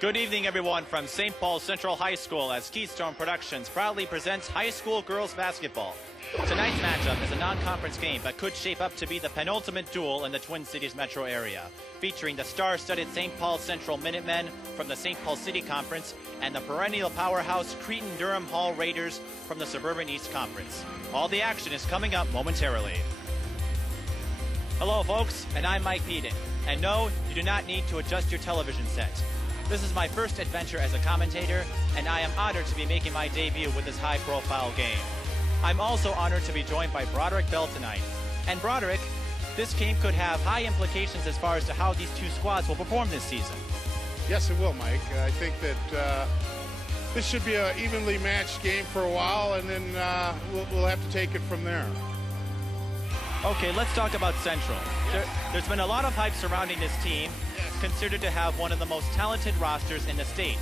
Good evening, everyone, from St. Paul Central High School as Keystone Productions proudly presents high school girls basketball. Tonight's matchup is a non-conference game but could shape up to be the penultimate duel in the Twin Cities metro area, featuring the star-studded St. Paul Central Minutemen from the St. Paul City Conference and the perennial powerhouse Cretin-Derham Hall Raiders from the Suburban East Conference. All the action is coming up momentarily. Hello, folks, and I'm Mike Peden. And no, you do not need to adjust your television set. This is my first adventure as a commentator, and I am honored to be making my debut with this high-profile game. I'm also honored to be joined by Broderick tonight. And Broderick, this game could have high implications as far as to how these two squads will perform this season. Yes, it will, Mike. I think that this should be an evenly matched game for a while, and then we'll have to take it from there. Okay, let's talk about Central. There's been a lot of hype surrounding this team, considered to have one of the most talented rosters in the state.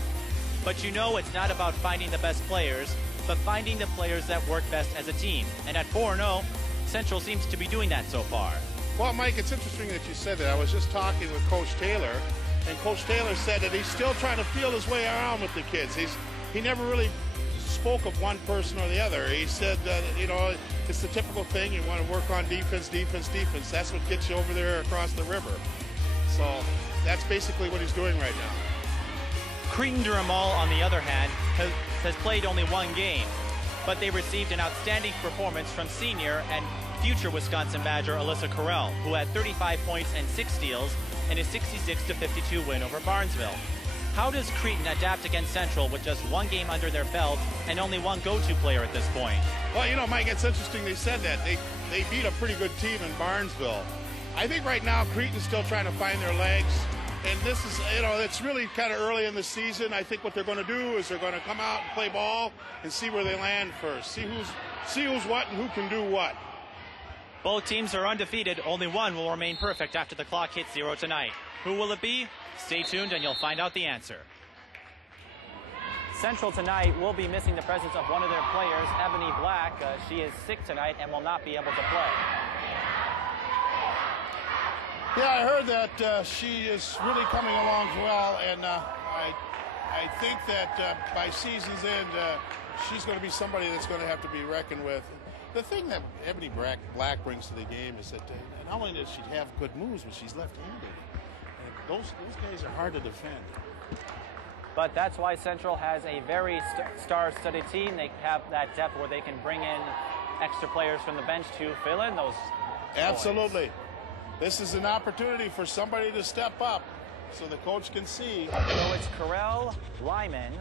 But you know it's not about finding the best players, but finding the players that work best as a team. And at 4-0, Central seems to be doing that so far. Well, Mike, it's interesting that you said that. I was just talking with Coach Taylor, and Coach Taylor said that he's still trying to feel his way around with the kids. He never really spoke of one person or the other. He said that, you know, it's the typical thing. You want to work on defense, defense, defense. That's what gets you over there across the river. So that's basically what he's doing right now. Cretin-Derham Hall, on the other hand, has played only one game, but they received an outstanding performance from senior and future Wisconsin Badger Alyssa Karel, who had 35 points and 6 steals in a 66-52 win over Barnesville. How does Cretin adapt against Central with just one game under their belt and only one go-to player at this point? Well, you know, Mike, it's interesting they said that. They beat a pretty good team in Barnesville. I think right now Cretin's still trying to find their legs. And this is, you know, it's really kind of early in the season. I think what they're going to do is they're going to come out and play ball and see where they land first. See who's what and who can do what. Both teams are undefeated. Only one will remain perfect after the clock hits 0 tonight. Who will it be? Stay tuned and you'll find out the answer. Central tonight will be missing the presence of one of their players, Ebony Black. She is sick tonight and will not be able to play. Yeah, I heard that she is really coming along well, and I think that by season's end, she's going to be somebody that's going to have to be reckoned with. The thing that Ebony Black brings to the game is that not only does she have good moves, but she's left-handed. And those guys are hard to defend. But that's why Central has a very star-studded team. They have that depth where they can bring in extra players from the bench to fill in those Absolutely. points. This is an opportunity for somebody to step up so the coach can see. So it's Karel, Lyman,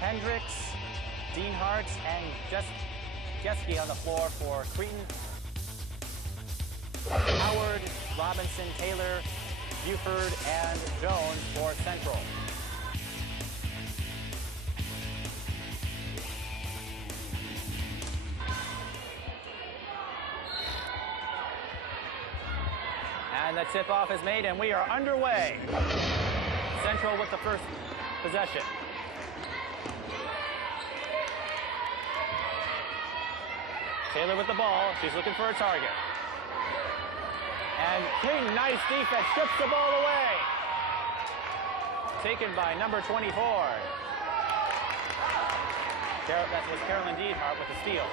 Hendricks, Dean Hart, and Jeski on the floor for Cretin. Howard, Robinson, Taylor, Buford, and Jones for Central. And the tip-off is made, and we are underway. Central with the first possession. Taylor with the ball. She's looking for a target. And King, nice defense, strips the ball away. Taken by number 24. That was Carolyn Deedhart with the steal.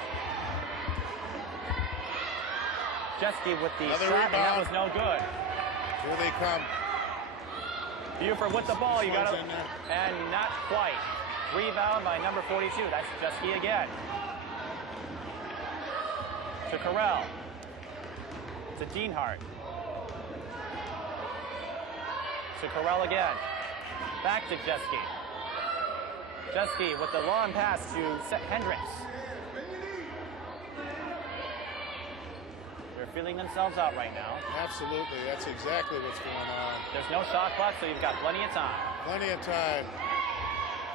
Jeski with the shot, and that was no good. Here they come. Buford with the ball, you got it, and not quite. Rebound by number 42. That's Jeski again. To Karel. To Deanhart. To Karel again. Back to Jeski. Jeski with the long pass to Hendricks. They're feeling themselves out right now. Absolutely, that's exactly what's going on. There's no shot clock, so you've got plenty of time. Plenty of time.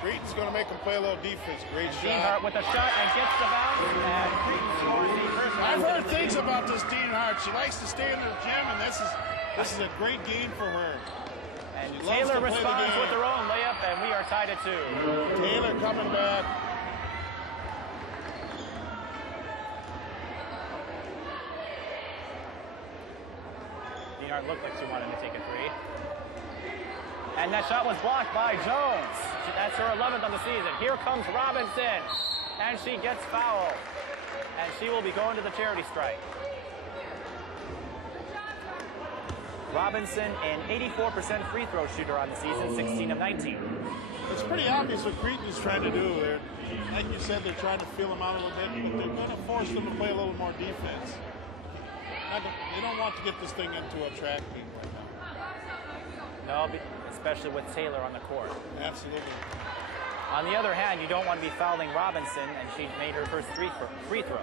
Cretin's going to make them play a little defense. Great shot. Deanhart with a shot and gets the bounce, and Cretin scores the first. I've heard things about this Deanhart. She likes to stay in the gym, and this is a great game for her. And Taylor responds with her own layup, and we are tied at 2. Taylor coming back. Deanhart looked like she wanted to take a 3. And that shot was blocked by Jones. That's her 11th on the season. Here comes Robinson. And she gets fouled. And she will be going to the charity strike. Robinson, an 84% free throw shooter on the season, 16 of 19. It's pretty obvious what Cretin is trying to do. Like you said, they're trying to feel them out a little bit, but they're going to force them to play a little more defense. They don't want to get this thing into a track meet right now. No, especially with Taylor on the court. Absolutely. On the other hand, you don't want to be fouling Robinson, and she made her first free throw.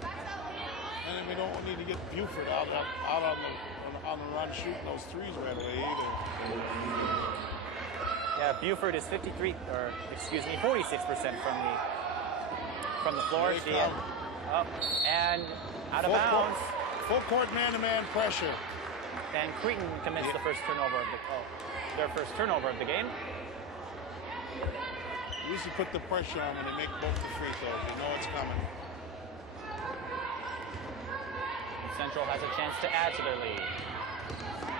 And then we don't need to get Buford out on the run shooting those threes right away either. Yeah, Buford is 46% from the floor. She up and out of bounds. Full court man-to-man pressure. And Cretin commits the first turnover of their first turnover of the game. Usually put the pressure on when they make both the free throws. You know it's coming. Central has a chance to add to their lead.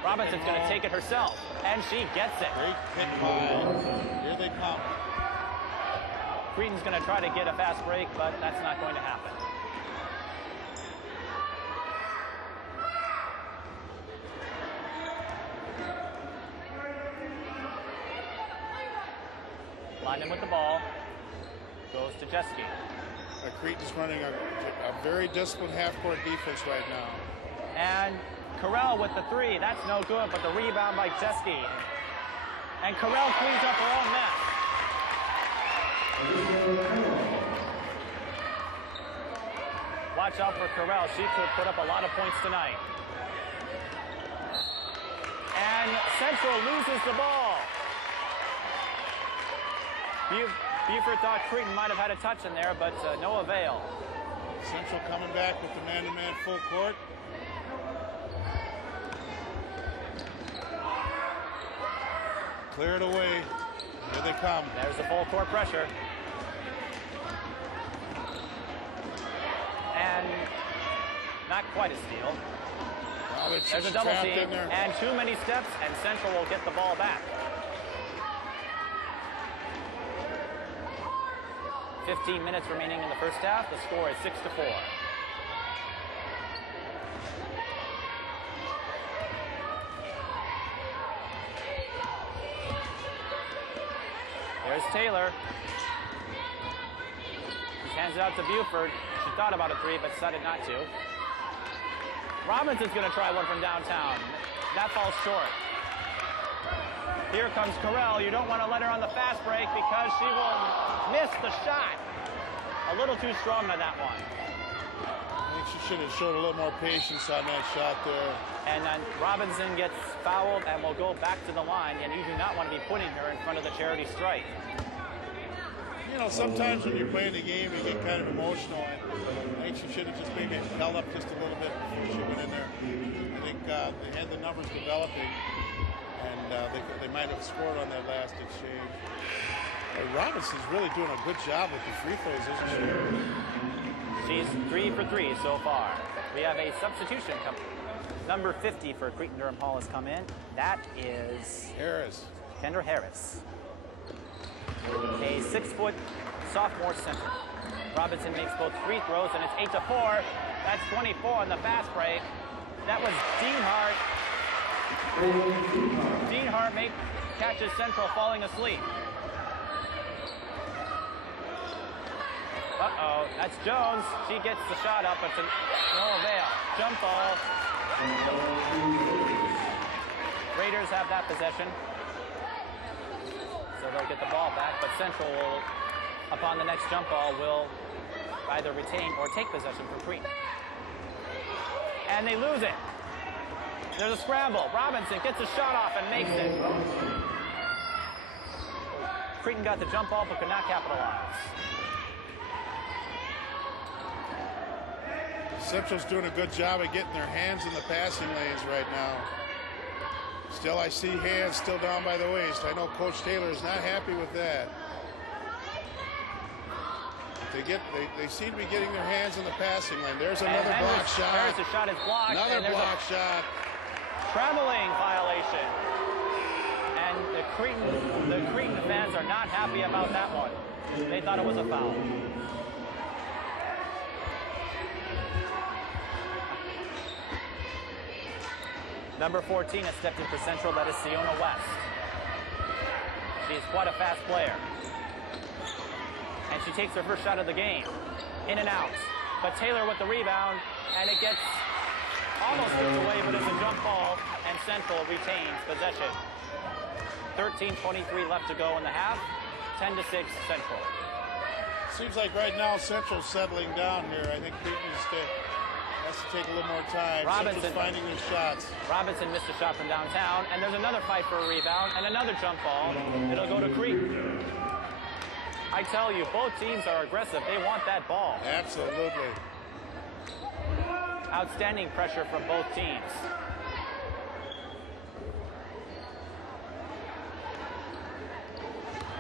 Robinson's going to take it herself, and she gets it. Great pick by. Here they come. Cretin's going to try to get a fast break, but that's not going to happen. Lyman with the ball. Goes to Jeske. Cretin's running a very disciplined half-court defense right now. And Karel with the three. That's no good, but the rebound by Jeske. And Karel cleans up her own mess. Watch out for Karel. She could put up a lot of points tonight. And Central loses the ball. Buford thought Cretin might have had a touch in there, but no avail. Central coming back with the man-to-man full court. Clear it away. Here they come. There's the full court pressure. And not quite a steal. Well, there's a double team and too many steps, and Central will get the ball back. 15 minutes remaining in the first half. The score is 6-4. There's Taylor. She hands it out to Buford. She thought about a three, but decided not to. Robinson's going to try one from downtown. That falls short. Here comes Karel. You don't want to let her on the fast break because she will miss the shot. A little too strong on that one. I think she should have showed a little more patience on that shot there. And then Robinson gets fouled and will go back to the line, and you do not want to be putting her in front of the charity strike. You know, sometimes when you're playing the game, you get kind of emotional. And I think she should have just maybe held up just a little bit before she went in there. I think they had the numbers developing, and they might have scored on that last exchange. Robinson's really doing a good job with the free throws, isn't she? She's 3 for 3 so far. We have a substitution coming. Number 50 for Cretin-Derham Hall has come in. That is Harris. Kendra Harris. A 6-foot sophomore center. Robinson makes both free throws, and it's 8-4. That's 24 on the fast break. That was Deanhart. Deanhart catches Central falling asleep. Uh-oh, that's Jones. She gets the shot up, but to no avail. Jump ball. Raiders have that possession. So they'll get the ball back, but Central will, upon the next jump ball, will either retain or take possession from Cretin. And they lose it. There's a scramble. Robinson gets a shot off and makes it. Cretin got the jump ball but could not capitalize. Central's doing a good job of getting their hands in the passing lanes right now. Still, I see hands still down by the waist. I know Coach Taylor is not happy with that. They seem to be getting their hands in the passing lane. There's another block shot. Harris' shot is blocked. Another block shot. Traveling violation. Cretin fans are not happy about that one. They thought it was a foul. Number 14 has stepped in for Central. That is Siona West. She is quite a fast player. And she takes her first shot of the game. In and out. But Taylor with the rebound, and it gets almost tipped away, but it's a jump ball, and Central retains possession. 13:23 left to go in the half. 10-6 Central. Seems like right now Central's settling down here. I think Cretin has to take a little more time. Robinson finding their shots. Robinson missed a shot from downtown, and there's another fight for a rebound, and another jump ball. It'll go to Cretin. I tell you, both teams are aggressive. They want that ball. Absolutely. Outstanding pressure from both teams.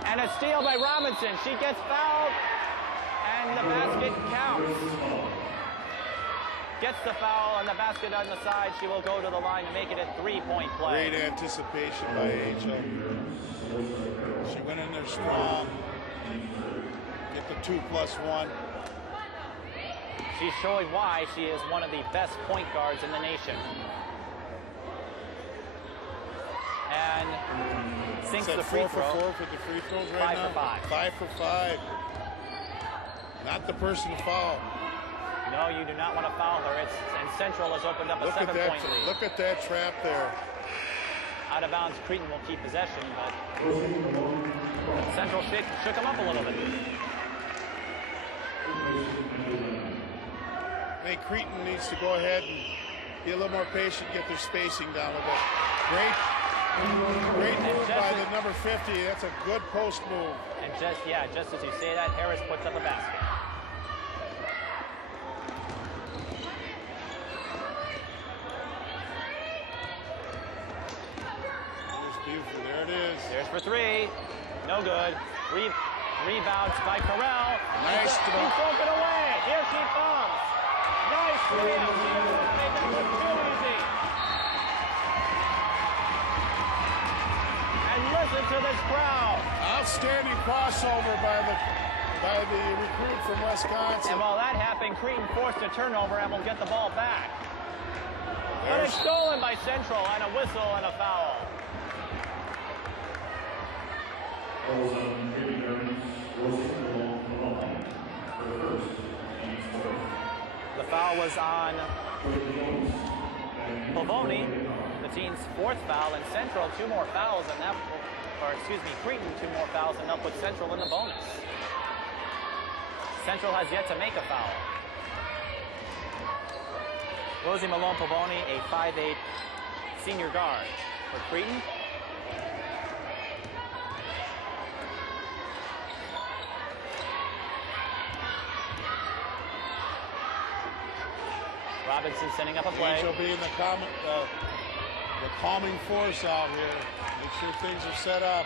And a steal by Robinson. She gets fouled, and the basket counts. Gets the foul, and the basket on the side. She will go to the line to make it a three-point play. Great anticipation by Angel. She went in there strong. Get the 2+1. She's showing why she is one of the best point guards in the nation. And sinks the free throw. 4 for 4 for the free throws right now? 5 for 5. 5 for 5. Not the person to foul. No, you do not want to foul her. And Central has opened up a 7-point lead. Look at that trap there. Out of bounds, Cretin will keep possession, but Central shook them up a little bit. I think Cretin needs to go ahead and be a little more patient, get their spacing down a bit. Great move by the number 50. That's a good post move. And just as you say that, Harris puts up a basket. There's Buford. There it is. There's for three. No good. Rebounds by Karel. Nice. He's broken away. Here she comes. Nice steal. Made that look too easy. And listen to this crowd. Outstanding crossover by the recruit from Wisconsin. And while that happened, Cretin forced a turnover and will get the ball back. But it's stolen by Central, and a whistle and a foul. The foul was on Pavoni, the team's fourth foul, and Central 2 more fouls, and that, or excuse me, Cretin 2 more fouls, and they'll put Central in the bonus. Central has yet to make a foul. Rosie Malone Pavoni, a 5'8" senior guard for Cretin. Robinson sending up a play. Angel being the calming force out here. Make sure things are set up.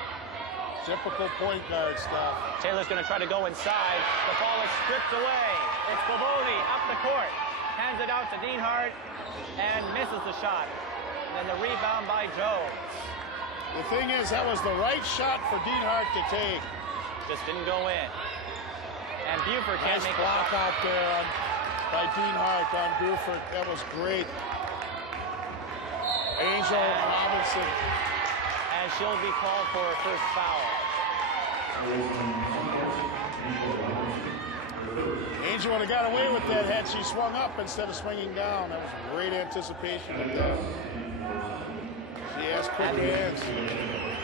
Typical point guard stuff. Taylor's going to try to go inside. The ball is stripped away. It's Pavoni up the court. Hands it out to Dienhart and misses the shot. And then the rebound by Jones. The thing is, that was the right shot for Dienhart to take. Just didn't go in. And Buford can't make a block shot. out there by Dienhart on Buford. That was great. Angel Robinson. And she'll be called for her first foul. Angel would have got away with that had she swung up instead of swinging down. That was great anticipation of that. She has quick hands.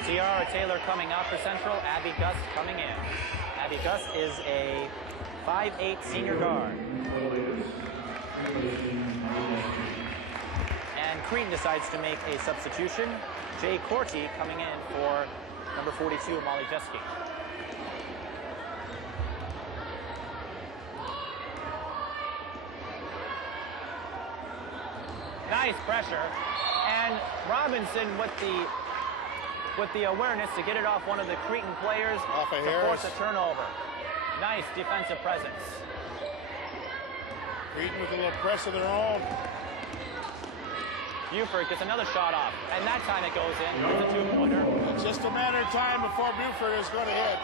Kiara Taylor coming out for Central. Abby Gust coming in. Abby Gust is a 5'8" senior guard. And Cretin decides to make a substitution. Jay Corti coming in for number 42, Molly Jeske. Nice pressure. And Robinson with the awareness to get it off one of the Cretin players off of to Harris. Force a turnover. Nice defensive presence. Cretin with a little press of their own. Buford gets another shot off, and that time it goes in. It's a 2-pointer. It's just a matter of time before Buford is going to hit.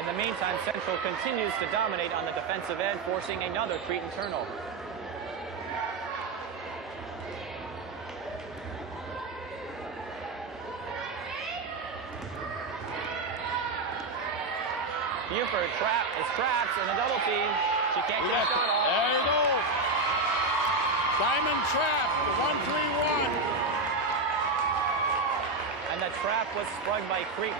In the meantime, Central continues to dominate on the defensive end, forcing another Cretin turnover. Buford is trapped in a double team. She can't get a shot off. There you go. Diamond trap, 1-3-1. And the trap was sprung by Cretin.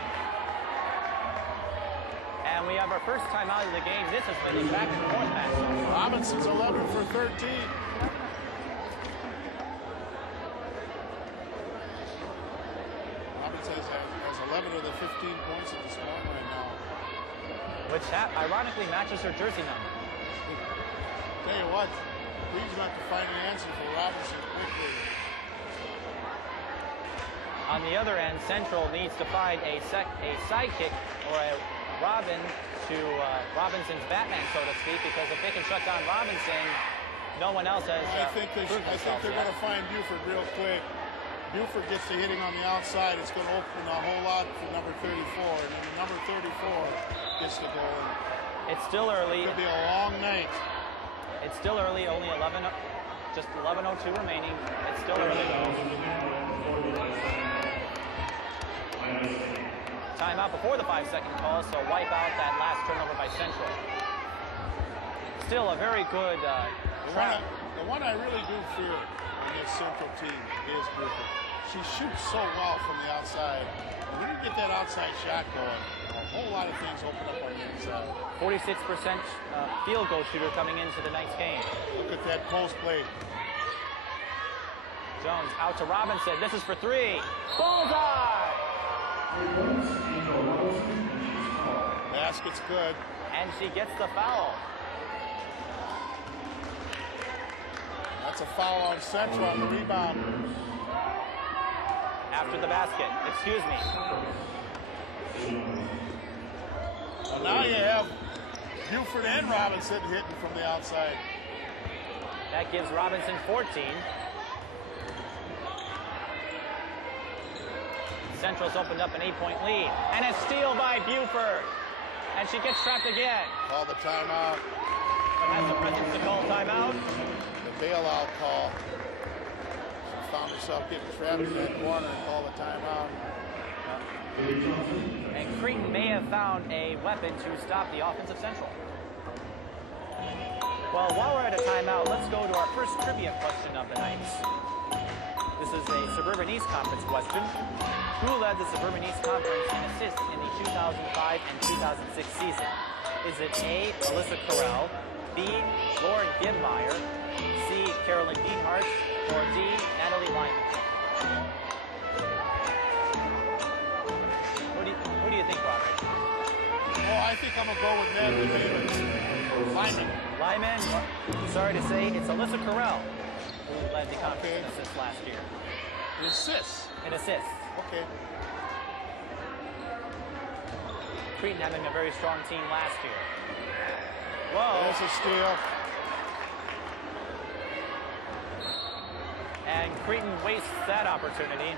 And we have our first time out of the game. This has been a back and forth match. Robinson's 11 for 13. Robinson has 11 of the 15 points in this one right now. Which ironically matches her jersey number. Tell you what, Cretin's going to have to find an answer for Robinson quickly. On the other end, Central needs to find a sidekick or a Robin to Robinson's Batman, so to speak, because if they can shut down Robinson, no one else has. I think they're going to find Buford real quick. Buford gets the hitting on the outside. It's going to open a whole lot for number 34, and then number 34 gets to go in. It's still early. It's going to be a long night. It's still early. Only 11, just 11:02 remaining. It's still early. Timeout before the 5-second call, so wipe out that last turnover by Central. Still a very good trap. The one I really do fear on this Central team is Buford. She shoots so well from the outside. And when you get that outside shot going, a whole lot of things open up on the inside. 46% field goal shooter coming into the night's game. Look at that post play. Jones out to Robinson. This is for three. Bullseye! Basket's good. And she gets the foul. That's a foul on Central on the rebound. After the basket. Excuse me. Well, now you have Buford and Robinson hitting from the outside. That gives Robinson 14. Central's opened up an 8-point lead. And a steal by Buford. And she gets trapped again. Call the timeout. But has the presence to call timeout. The bailout call. She found herself getting trapped in that corner and called the timeout. And Cretin may have found a weapon to stop the offense of Central. Well, while we're at a timeout, let's go to our first trivia question of the night. This is a Suburban East Conference question. Who led the Suburban East Conference in assists in the 2005 and 2006 season? Is it A, Alyssa Karel, B, Lauren Gibmeyer, C, Carolyn Deanhart, or D, Natalie Lyman? Who do you think, Broderick? Oh, I think I'm going to go with Natalie Lyman. Sorry to say, it's Alyssa Karel who led the conference in assists last year. Assists? In assists. Okay. Cretin having a very strong team last year. Whoa. There's a steal. And Cretin wastes that opportunity.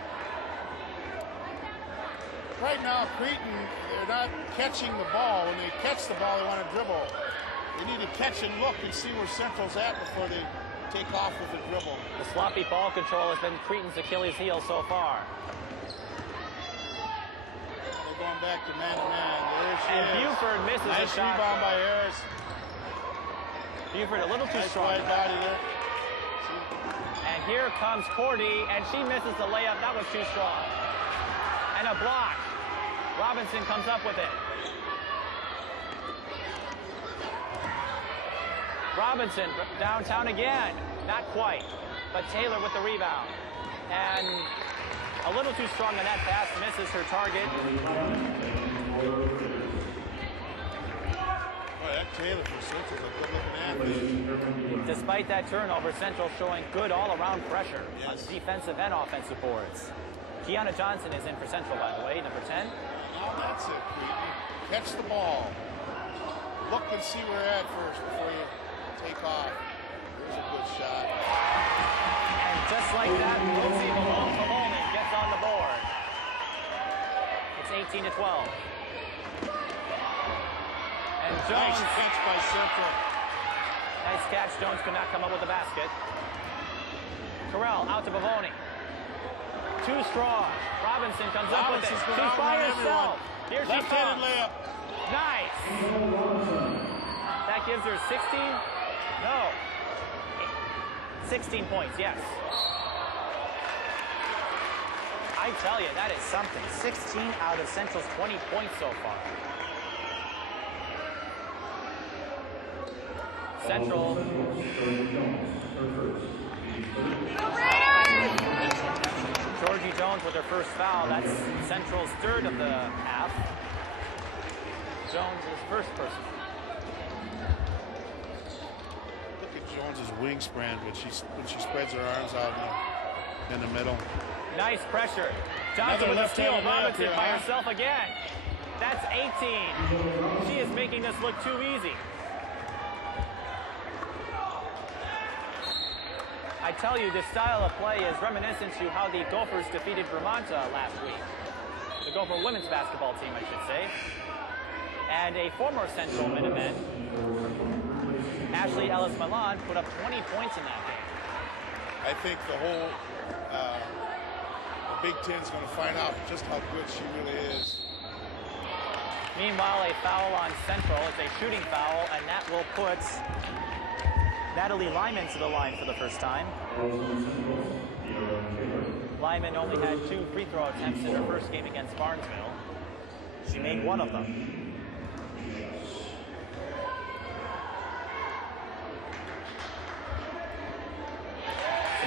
Right now, Cretin, they're not catching the ball. When they catch the ball, they want to dribble. They need to catch and look and see where Central's at before they take off with the dribble. The sloppy ball control has been Cretin's Achilles heel so far. They're going back to man-to-man. There she is. And Buford misses a shot. Nice rebound by Harris. Buford a little too nice strong. wide body there. And here comes Cordy, and she misses the layup. That was too strong. And a block. Robinson comes up with it. Robinson downtown again. Not quite, but Taylor with the rebound. And a little too strong on that pass, misses her target. Boy, that Taylor for Central's a good-looking athlete. Despite that turnover, Central showing good all-around pressure on defensive and offensive boards. Kiana Johnson is in for Central, by the way, number 10. Now that's it, Cretin. Catch the ball. Look and see where you're at first before you take off. There's a good shot. And just Just like that, Rosie Pavoni gets on the board. It's 18-12. And Jones. Nice catch by Central. Nice catch. Jones could not come up with the basket. Karel out to Pavoni. Too strong. Robinson comes up with it. She's by herself. Here she comes. Layup. Nice. That gives her 16. No. 16 points, yes. I tell you, that is something. 16 out of Central's 20 points so far. Central. Georgie Jones with her first foul. That's Central's third of the half. Jones is first person. Look at Jones's wingspan when she spreads her arms out in the middle. Nice pressure. Johnson with a steal. Robinson by herself again. That's 18. She is making this look too easy. I tell you, this style of play is reminiscent to how the Gophers defeated Vermont last week. The Gopher women's basketball team, I should say. And a former Central Minuteman, Ashley Ellis Milan, put up 20 points in that game. I think the whole the Big Ten's going to find out just how good she really is. Meanwhile, a foul on Central. It's a shooting foul, and that will put Natalie Lyman to the line for the first time. Lyman only had 2 free throw attempts in her first game against Barnesville. She made one of them.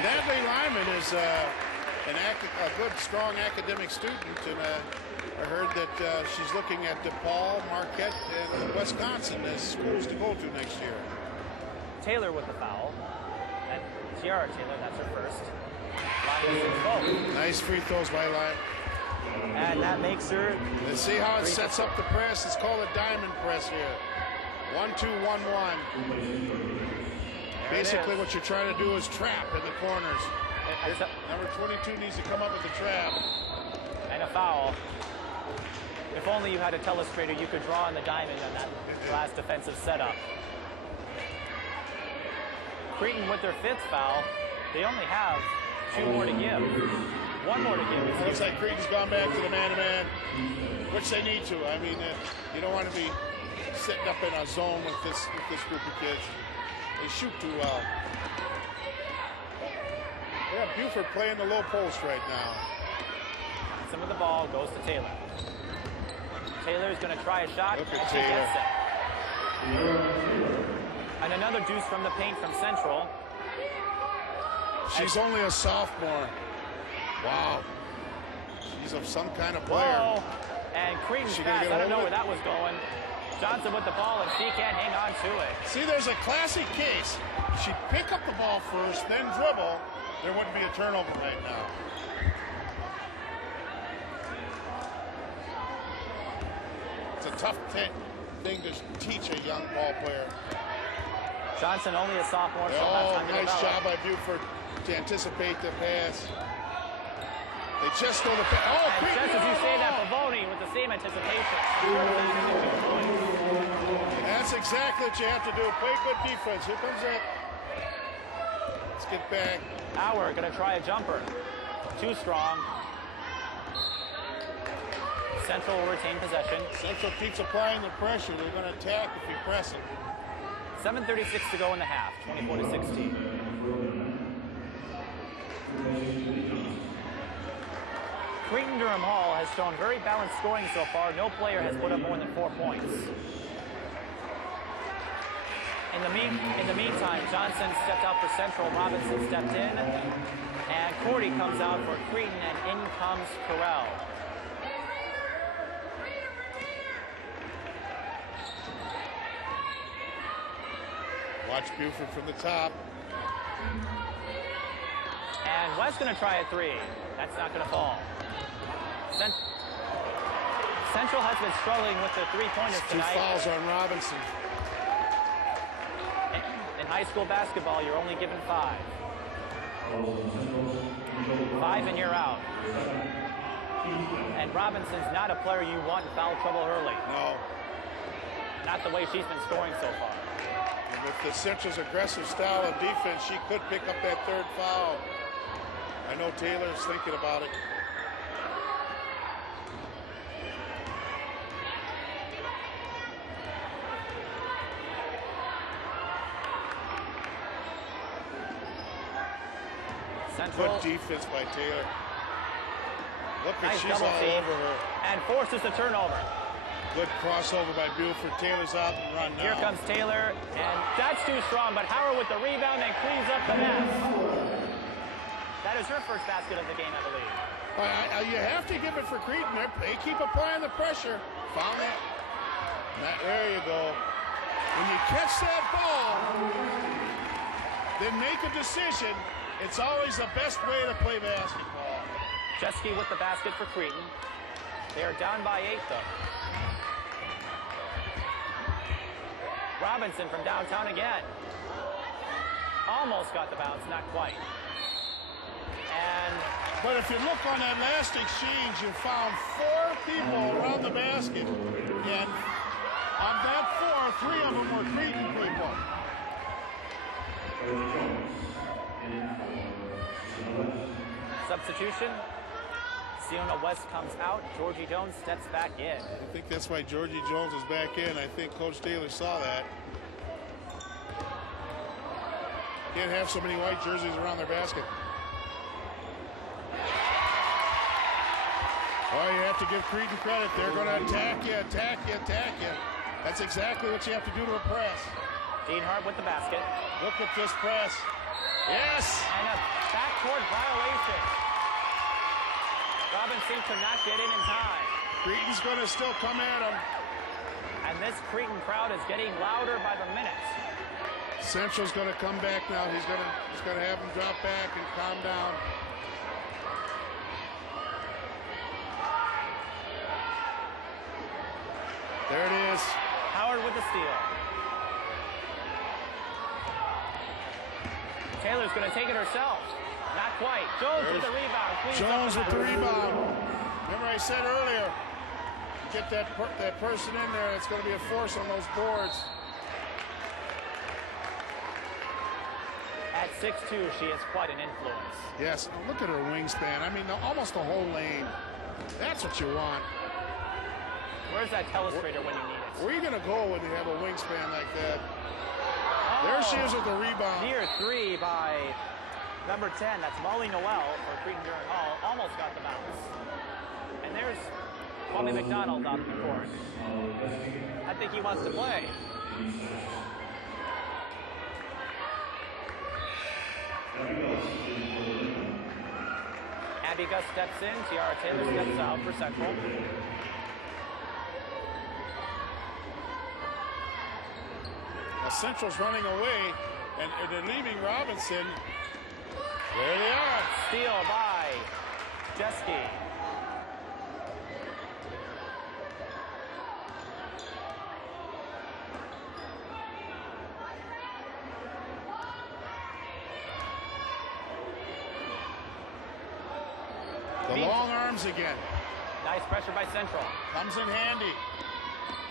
Natalie Lyman is a good, strong academic student, and I heard that she's looking at DePaul, Marquette, and Wisconsin as schools to go to next year. Taylor with the foul. And Kiara Taylor, that's her first. Lyman. Nice free throws by Lyman. And that makes her... Let's see how it sets up the press. It's called a diamond press here. 1-2-1-1. Basically, what you're trying to do is trap in the corners. Number 22 needs to come up with the trap. And a foul. If only you had a telestrator, you could draw on the diamond on that last defensive setup. Cretin with their 5th foul. They only have 2 more to give. 1 more to give. It looks like Cretin's gone back to the man-to-man, which they need to. I mean, you don't want to be sitting up in a zone with this group of kids. They shoot too well. Yeah, Buford playing the low post right now. Some of the ball goes to Taylor. Taylor's going to try a shot, Look and at she Taylor. gets it. And another deuce from the paint from Central. She's only a sophomore. Wow. She's of some kind of player. Whoa. And Cretin's pass, I don't know where that was going. Johnson with the ball, and she can't hang on to it. See, there's a classic case. She'd pick up the ball first, then dribble. There wouldn't be a turnover right now. It's a tough thing to teach a young ball player. Johnson only a sophomore, so that's not nice job by Buford to anticipate the pass. They just go the pass. Oh, and just as you say that, Pavoni with the same anticipation. That's exactly what you have to do. Play good defense. Here comes that. Let's get back. Auer going to try a jumper. Too strong. Central will retain possession. Central keeps applying the pressure. They're going to attack if you press it. 7:36 to go in the half. 24-16. Cretin-Derham Hall has shown very balanced scoring so far. No player has put up more than 4 points. In the meantime, Johnson stepped out for Central. Robinson stepped in. And Cordy comes out for Cretin, and in comes Karel. Watch Buford from the top. And West's going to try a 3. That's not going to fall. Central has been struggling with the 3-pointers tonight. 2 fouls on Robinson. In high school basketball, you're only given 5. 5 and you're out. And Robinson's not a player you want in foul trouble early. No. Not the way she's been scoring so far. And with the Central's aggressive style of defense, she could pick up that 3rd foul. I know Taylor's thinking about it. Central. Good defense by Taylor. Look at, Nice she's double all team. over her. And forces the turnover. Good crossover by Buford. Taylor's out and run now. Here comes Taylor, and that's too strong, but Howard with the rebound and cleans up the mess. That is her first basket of the game, I believe. You have to give it for Cretin. They keep applying the pressure. Found it. There you go. When you catch that ball, then make a decision. It's always the best way to play basketball. Jeske with the basket for Cretin. They are down by 8, though. Robinson from downtown again. Almost got the bounce, not quite. But if you look on that last exchange, you found 4 people around the basket. And on that 4, 3 of them were Cretin people. Substitution. Siona West comes out. Georgie Jones steps back in. I think that's why Georgie Jones is back in. I think Coach Taylor saw that. Can't have so many white jerseys around their basket. Oh, you have to give Cretin credit. They're going to attack you, attack you, attack you. That's exactly what you have to do to a press. Deanhart with the basket. Look at this press. Yes! And a backcourt violation. Robinson could not get in time. Cretin's going to still come at him. And this Cretin crowd is getting louder by the minute. Central's going to come back now. He's going to have him drop back and calm down. There it is. Howard with the steal. Taylor's going to take it herself. Not quite. Jones with the rebound. Jones with the rebound. Remember I said earlier, get that person in there. It's going to be a force on those boards. At 6'2", she has quite an influence. Yes. Look at her wingspan. I mean, almost the whole lane. That's what you want. Where's that telestrator when you need it? Where are you going to go when you have a wingspan like that? Oh, there she is with the rebound. Near 3 by number 10. That's Molly Noel for Cretin-Derham Hall. Almost got the bounce. And there's Kwame McDonald out of the court. I think he wants to play. Abby Gus steps in. Tiara Taylor steps out for Central. Central's running away, and they're leaving Robinson. There they are. Steal by Jeske. The long arms again. Nice pressure by Central. Comes in handy.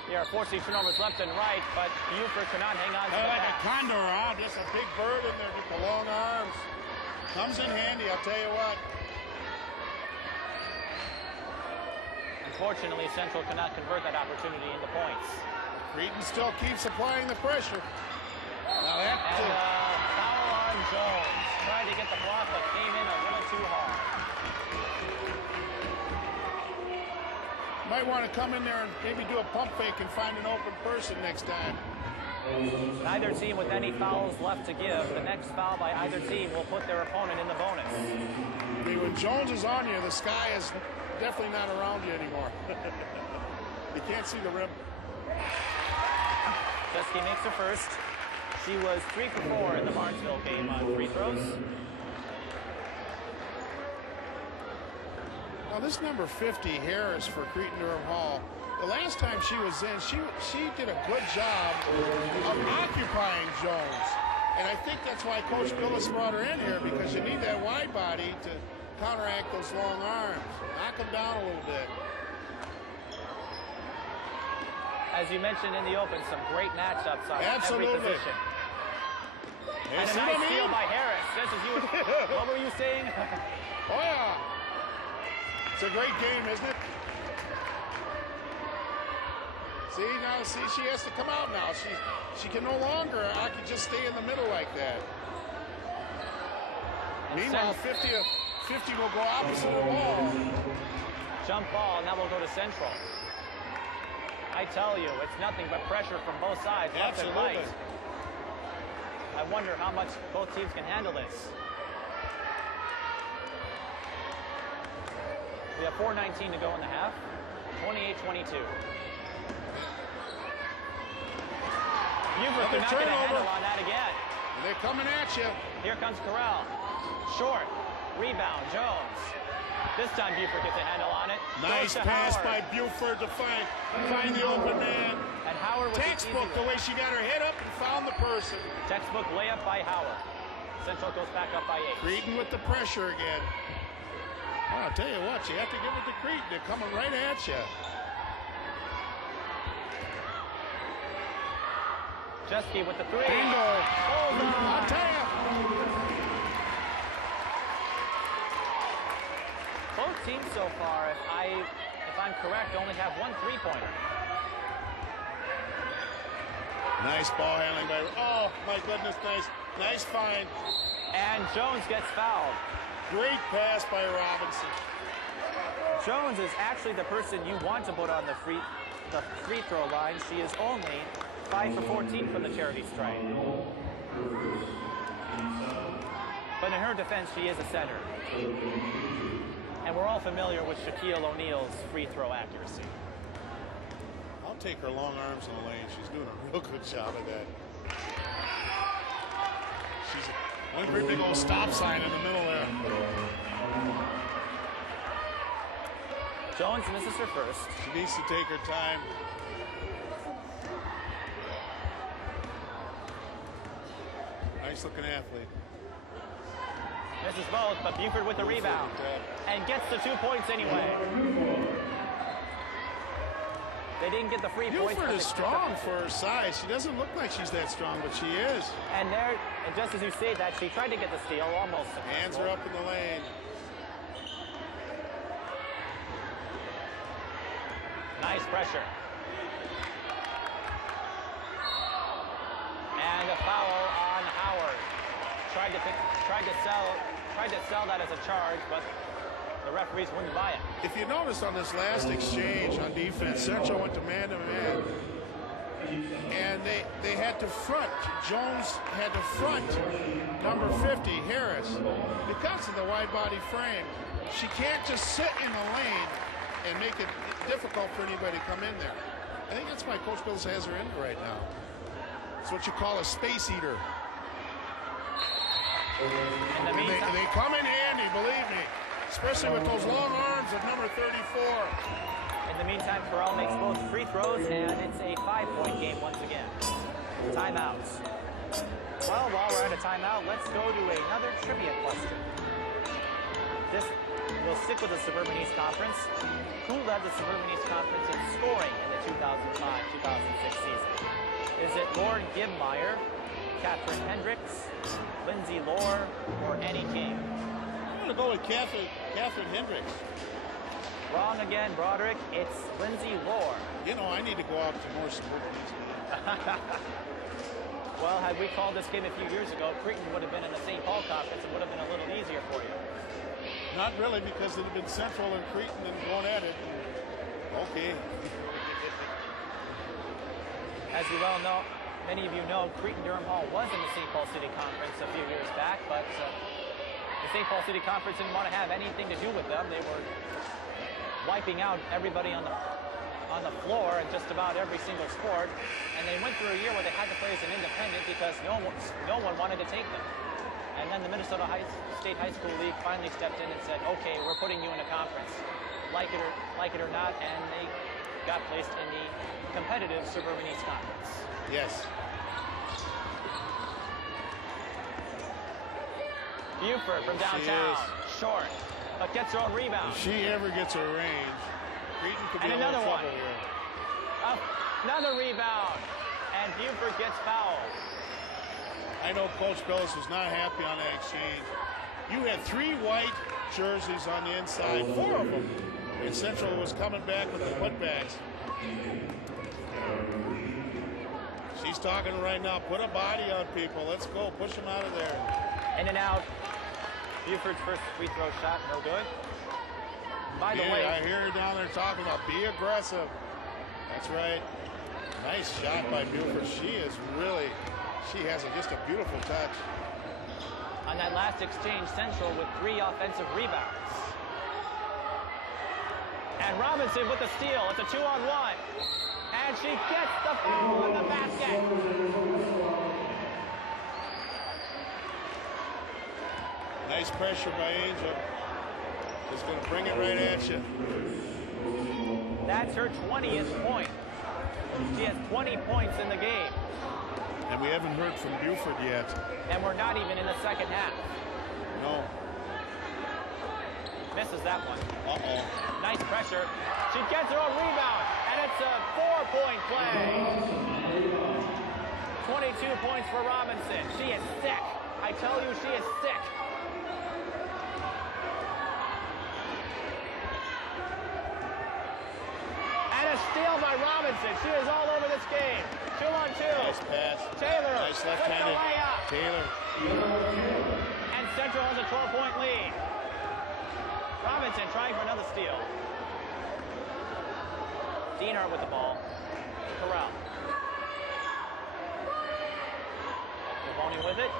They are forcing turnovers left and right, but Buford cannot hang on to the like pass. a condor, huh? Just a big bird in there with the long arms. Comes in handy, I'll tell you what. Unfortunately, Central cannot convert that opportunity into points. Cretin still keeps applying the pressure. Now that foul on Jones. Tried to get the block, but came in a little too hard. Might want to come in there and maybe do a pump fake and find an open person next time. Neither team with any fouls left to give. The next foul by either team will put their opponent in the bonus. I mean, when Jones is on you, the sky is definitely not around you anymore. You can't see the rim. Jeske makes her first. She was 3 for 4 in the Barnesville game on free throws. Now this number 50, Harris for Cretin-Derham Hall, the last time she was in, she did a good job of occupying Jones. And I think that's why Coach Billis brought her in here, because you need that wide body to counteract those long arms. Knock them down a little bit. As you mentioned in the open, some great matchups on Absolutely. every position. And a See nice what I steal mean? by Harris. Just as you were, what were you saying? Oh, yeah. It's a great game, isn't it? See, now, she has to come out now. She can no longer, I can just stay in the middle like that. Meanwhile, 50 will go opposite the ball. Jump ball, and that will go to Central. I tell you, it's nothing but pressure from both sides, left and Absolutely. right. I wonder how much both teams can handle this. We have 4:19 to go in the half. 28-22. Buford could not get a handle on that again. And they're coming at you. Here comes Karel. Short. Rebound. Jones. This time Buford gets a handle on it. Nice pass by Buford to find the open man. And Howard with Textbook, the way she got her head up and found the person. Textbook layup by Howard. Central goes back up by 8. Cretin with the pressure again. Oh, I'll tell you what, you have to give it to Cretin. They're coming right at you. Jeske with the 3. Bingo. Hold on. I'll tell you. Both teams so far, if I'm correct, only have one 3-pointer. Nice ball handling by, oh my goodness, nice find. And Jones gets fouled. Great pass by Robinson. Jones is actually the person you want to put on the free throw line. She is only 5 for 14 from the charity stripe. But in her defense, she is a center. And we're all familiar with Shaquille O'Neal's free throw accuracy. I'll take her long arms in the lane. She's doing a real good job of that. She's one great big old stop sign in the middle there. Jones misses her first. She needs to take her time. Nice looking athlete. Misses both, but Buford with the rebound. And gets the 2 points anyway. They didn't get the free points. Buford is strong for her size. She doesn't look like she's that strong, but she is. And there, and just as you say that, she tried to get the steal, almost successful. Hands are up in the lane. Nice pressure. And a foul on Howard. Tried to sell that as a charge, but the referees wouldn't buy it. If you notice on this last exchange on defense, Central went to man-to-man, and they had to front. Jones had to front number 50, Harris, because of the wide body frame. She can't just sit in the lane and make it difficult for anybody to come in there. I think that's why Coach Bills has her in right now. It's what you call a space eater. In the meantime, They come in handy, believe me, especially with those long arms of number 34. In the meantime, Karel makes both free throws, and it's a 5-point game once again. Timeouts. Well, while we're at a timeout, let's go to another trivia question. We'll stick with the Suburban East Conference. Who led the Suburban East Conference in scoring in the 2005-2006 season? Is it Lauren Gibmeyer, Catherine Hendricks, Lindsay Lohr, or Annie King? I'm going to go with Catherine Hendricks. Wrong again, Broderick. It's Lindsay Lohr. You know, I need to go out to more Suburban East games. Well, had we called this game a few years ago, Cretin would have been in the St. Paul Conference. It would have been a little easier for you. Not really, because it had been Central and Cretin and going at it. Okay. As you well know, many of you know, Cretin-Derham Hall was in the St. Paul City Conference a few years back, but the St. Paul City Conference didn't want to have anything to do with them. They were wiping out everybody on the floor in just about every single sport, and they went through a year where they had to play as an independent because no one wanted to take them. And then the Minnesota State High School League finally stepped in and said, okay, we're putting you in a conference, like it or not, and they got placed in the competitive Suburban East Conference. Yes. Buford from downtown. Short, but gets her own rebound. If she ever gets her range, Cretin could be And a little another one. trouble here. Another rebound. And Buford gets fouled. I know Coach Billis was not happy on that exchange. You had 3 white jerseys on the inside, 4 of them. And Central was coming back with the putbacks. She's talking right now. Put a body on people. Let's go. Push them out of there. In and out. Buford's first free throw shot, no good. By the way, I hear her down there talking about be aggressive. That's right. Nice shot by Buford. She has just a beautiful touch. On that last exchange, Central with 3 offensive rebounds. And Robinson with the steal. It's a 2-on-1. And she gets the foul in the basket. Nice pressure by Angel. Just going to bring it right at you. That's her 20th point. She has 20 points in the game. And we haven't heard from Buford yet. And we're not even in the second half. No. Misses that one. Uh-oh. Nice pressure. She gets her own rebound. And it's a 4-point play. 22 points for Robinson. She is sick. I tell you, she is sick. And a steal by Robinson. She is all over this game. 2-on-2. Nice pass. Taylor. Nice left-handed. Taylor. And Central has a 12-point lead. Robinson trying for another steal. Diener with the ball. Karel. Mahoney with it.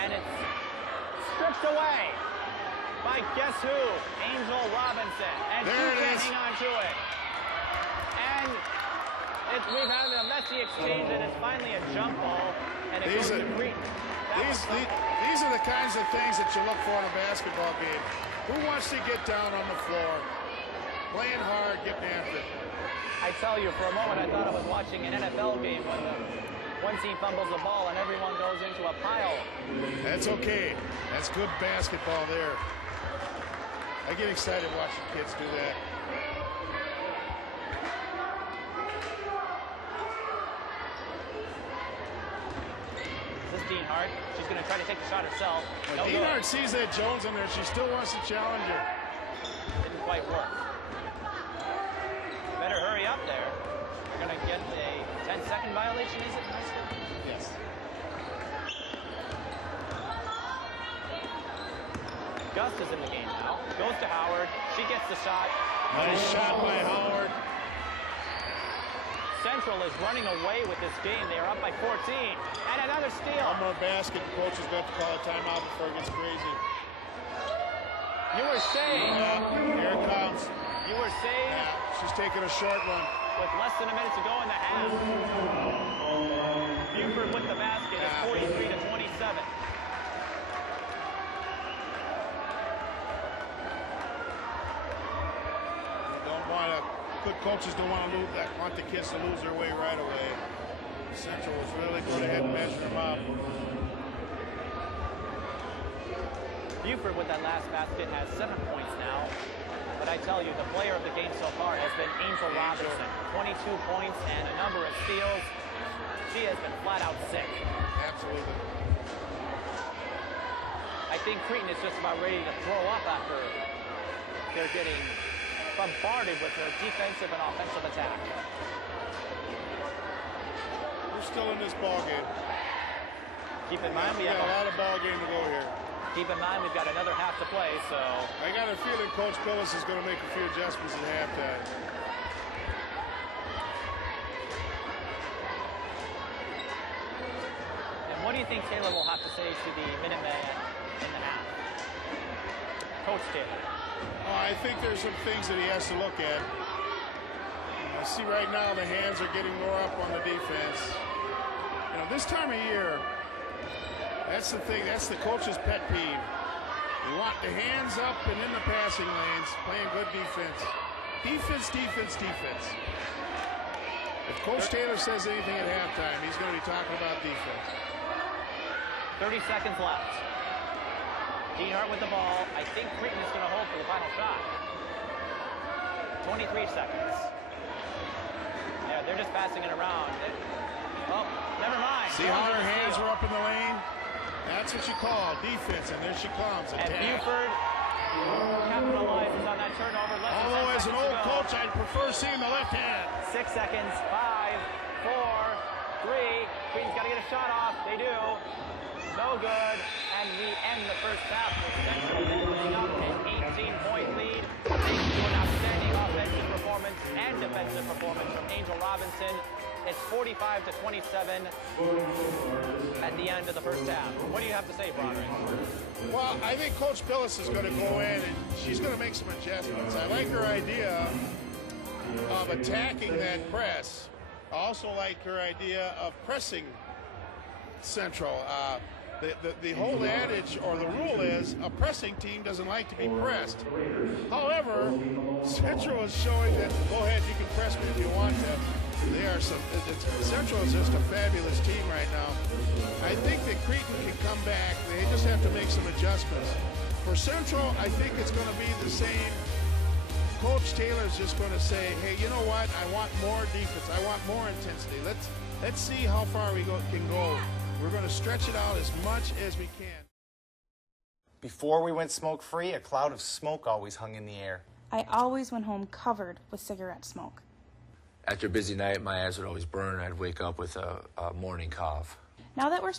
And it's stripped away by guess who? Angel Robinson. And she can't hang on to it. And we've had a messy exchange, and it's finally a jump ball. And it goes to Cretin. These are the kinds of things that you look for in a basketball game. Who wants to get down on the floor? Playing hard, getting after it. I tell you, for a moment, I thought I was watching an NFL game when one team fumbles the ball and everyone goes into a pile. That's okay. That's good basketball there. I get excited watching kids do that. This is Dean Hart. She's going to try to take the shot herself. When Dean Hart sees that Jones in there, she still wants to challenge her. Didn't quite work. Better hurry up there. You're going to get a 10-second violation, is it, in high school? Yes. Gus is in the game now. Goes to Howard. She gets the shot. Nice shot by Howard. Central is running away with this game. They are up by 14. And another steal. One more basket. The coach has got to call a timeout before it gets crazy. You were saying. Here it comes. You were saying. She's taking a short one. With less than a minute to go in the half. Buford with the basket is 43-27. Good coaches don't want the kids to lose their way right away. Central was really going ahead and measure them up. Buford with that last basket has 7 points now. But I tell you, the player of the game so far has been Angel Robinson. 22 points and a number of steals. She has been flat out sick. Absolutely. I think Cretin is just about ready to throw up after they're getting bombarded with their defensive and offensive attack. We're still in this ball game. Keep in mind we have a lot of ball game to go here. Keep in mind we've got another half to play, so I got a feeling Coach Billis is going to make a few adjustments at halftime. And what do you think Taylor will have to say to the Minutemen in the half? Coach Taylor. I think there's some things that he has to look at. I see right now the hands are getting more up on the defense. You know, this time of year, that's the thing. That's the coach's pet peeve. You want the hands up and in the passing lanes, playing good defense. Defense, defense, defense. If Coach Taylor says anything at halftime, he's going to be talking about defense. 30 seconds left. Dean Hart with the ball. I think Cretin is going to hold for the final shot. 23 seconds. Yeah, they're just passing it around. Oh, never mind. See how her hands were up in the lane? That's what you call defense, and there she comes. And Buford capitalizes on that turnover. Although as an old coach, I'd prefer seeing the left hand. 6 seconds. 5, 4, 3. Cretin's got to get a shot off. They do. No good. And we end the first half with Central opening up an 18-point lead. Thanks to an outstanding offensive performance and defensive performance from Angel Robinson. It's 45-27 at the end of the first half. What do you have to say, Broderick? Well, I think Coach Billis is going to go in and she's going to make some adjustments. I like her idea of attacking that press. I also like her idea of pressing Central. The whole adage or the rule is a pressing team doesn't like to be pressed. However, Central is showing that, go ahead, you can press me if you want to. Central is just a fabulous team right now. I think that Cretin can come back. They just have to make some adjustments. For Central, I think it's going to be the same. Coach Taylor's just going to say, hey, you know what? I want more defense. I want more intensity. Let's see how far we can go. We're going to stretch it out as much as we can. Before we went smoke-free, a cloud of smoke always hung in the air. I always went home covered with cigarette smoke. After a busy night, my eyes would always burn. I'd wake up with a morning cough. Now that we're